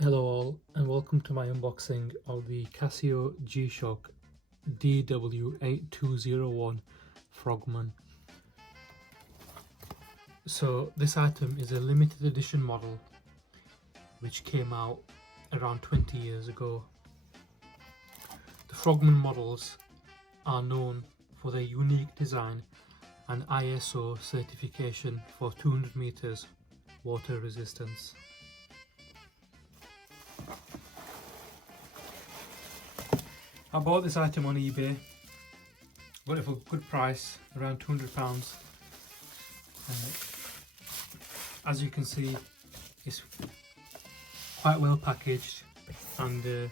Hello all and welcome to my unboxing of the Casio G-Shock DW8201 Frogman. So this item is a limited edition model which came out around 20 years ago. The Frogman models are known for their unique design and ISO certification for 200 meters water resistance. I bought this item on eBay, got it for a good price, around £200. As you can see, it's quite well packaged and it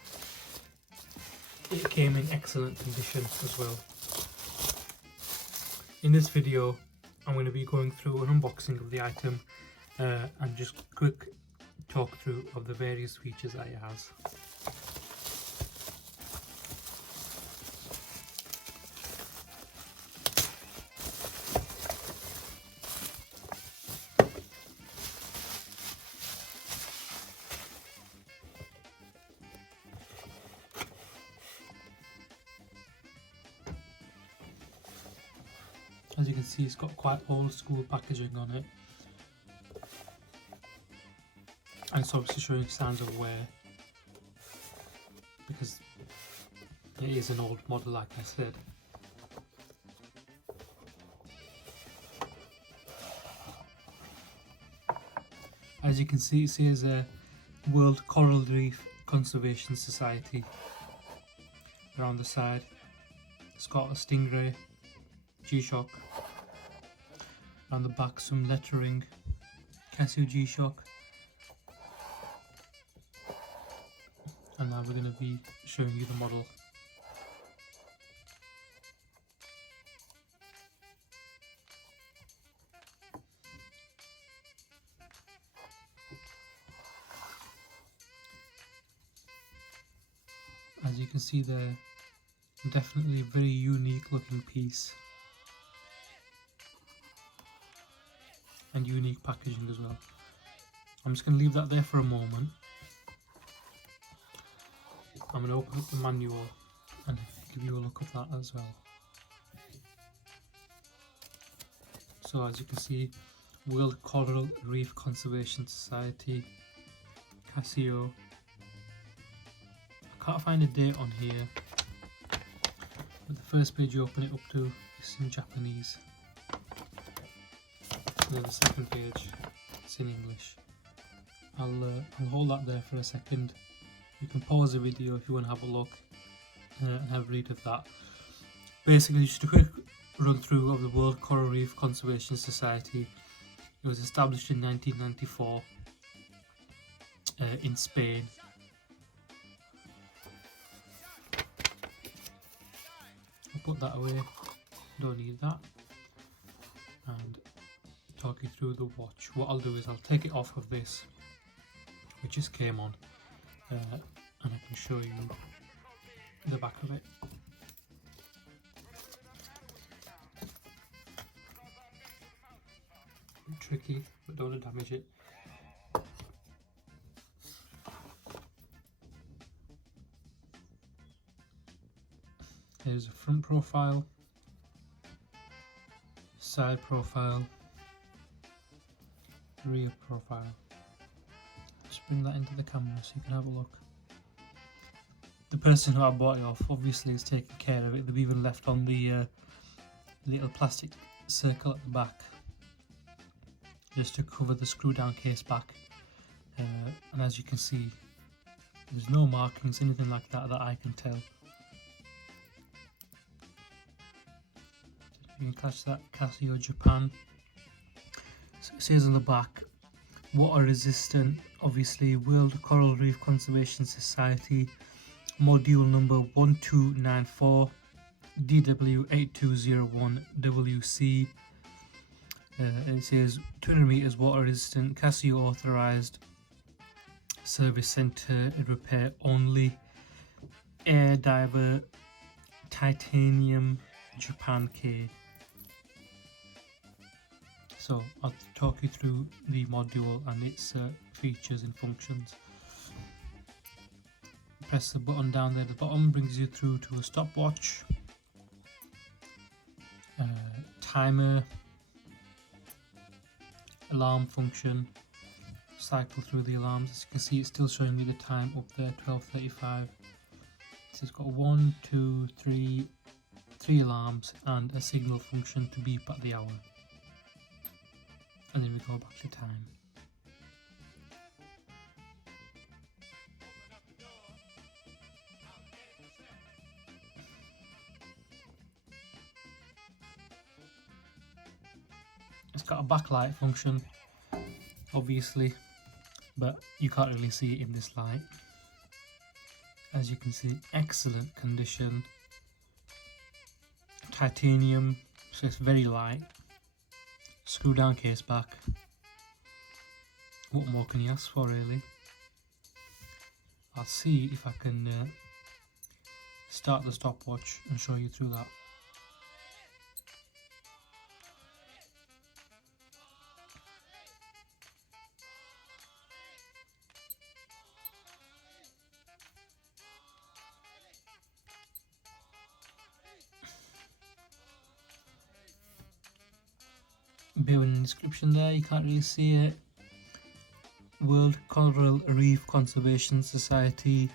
came in excellent condition as well. In this video I'm going to be going through an unboxing of the item and just quick talk through of the various features that it has. As you can see, it's got quite old school packaging on it, and it's obviously showing signs of wear because it is an old model, like I said. As you can see, it says World Coral Reef Conservation Society around the side. It's got a Stingray G-Shock, on the back some lettering, Casio G-Shock, and now we're going to be showing you the model. As you can see, they're definitely a very unique looking piece and unique packaging as well. I'm just going to leave that there for a moment. I'm going to open up the manual and give you a look at that as well. So as you can see, World Coral Reef Conservation Society, Casio. I can't find a date on here, but the first page you open it up to is in Japanese. And then the second page, it's in English. I'll hold that there for a second. You can pause the video if you want to have a look and have a read of that. Basically, just a quick run through of the World Coral Reef Conservation Society. It was established in 1994 in Spain. I'll put that away, don't need that, and talk you through the watch. What I'll do is I'll take it off of this, which just came on, and I can show you the back of it. Tricky, but don't want to damage it. Here's a front profile, side profile, rear profile. Just bring that into the camera so you can have a look. The person who I bought it off obviously has taken care of it. They've even left on the little plastic circle at the back just to cover the screw down case back, and as you can see, there's no markings, anything like that that I can tell. You can catch that, Casio Japan. So it says on the back, water resistant, obviously World Coral Reef Conservation Society, module number 1294, DW8201WC. It says 200 meters water resistant, Casio authorized, service center and repair only, air diver, titanium, Japan K. So I'll talk you through the module and its features and functions. Press the button down there at the bottom, brings you through to a stopwatch, timer, alarm function, cycle through the alarms. As you can see, it's still showing me the time up there, 12:35. So it's got 1, 2, 3 alarms and a signal function to beep at the hour. And then we go back to time. It's got a backlight function, obviously, but you can't really see it in this light. As you can see, excellent condition. Titanium, so it's very light. Screw down case back. What more can you ask for, really? I'll see if I can start the stopwatch and show you through that. Bit of an inscription there, you can't really see it. World Coral Reef Conservation Society,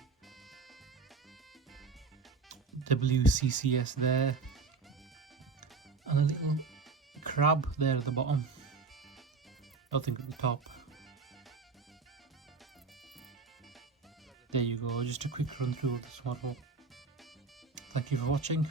WCCS there, and a little crab there at the bottom, nothing at the top. There you go, just a quick run through of this model. Thank you for watching.